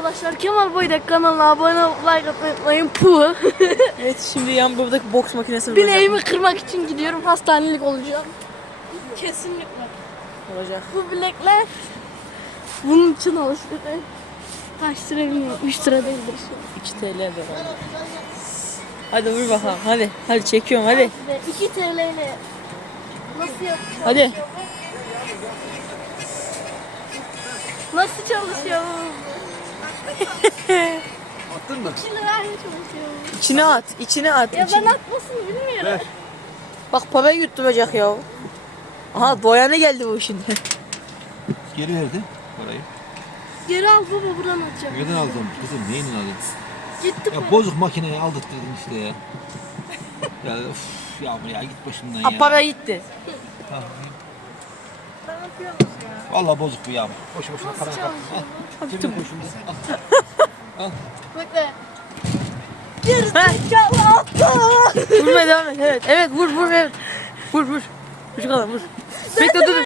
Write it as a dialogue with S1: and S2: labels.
S1: arkadaşlar, Kemal Boydak kanalına abone olup like atmayı unutmayın. Puh.
S2: Evet, şimdi yan buradaki boks makinesini bulacağım.
S1: Bileğimi kırmak için gidiyorum, hastanelik olacağım. Kesinlikle.
S2: Olacak.
S1: Bu bilekler bunun için alıştırdı. Kaç lira bilmiyorum, 3 lira değildir şu.
S2: 2 TL de var. Hadi vur bakalım. Hadi çekiyorum hadi.
S1: 2 TL ile nasıl yapacağım?
S2: Hadi.
S1: Nasıl çalışıyor?
S3: Attın mı?
S1: 2 lirayla çalışıyor.
S2: İçine at.
S1: Ya ben atmasını bilmiyorum.
S2: Bak parayı yutturacak ya. Aha doyanı geldi bu şimdi.
S3: Geri verdi parayı.
S1: Geri al baba, buradan atacağım.
S3: Nereden aldın kızım? Neyin aldın?
S1: Gitti
S3: Ya
S1: para.
S3: bozuk makineyi aldırttırdın işte ya. Ya of yağmur ya git başımdan
S2: Ha
S3: ya.
S2: para gitti.
S3: Vallahi bozuk bu yağmur. Boşu boşuna para kap. Cebine koy şimdi. Al.
S1: Bekle.
S2: Ha. Vurmaya devam et. Evet vur evet. Vur. Çocuk adam vur. Bekle dur.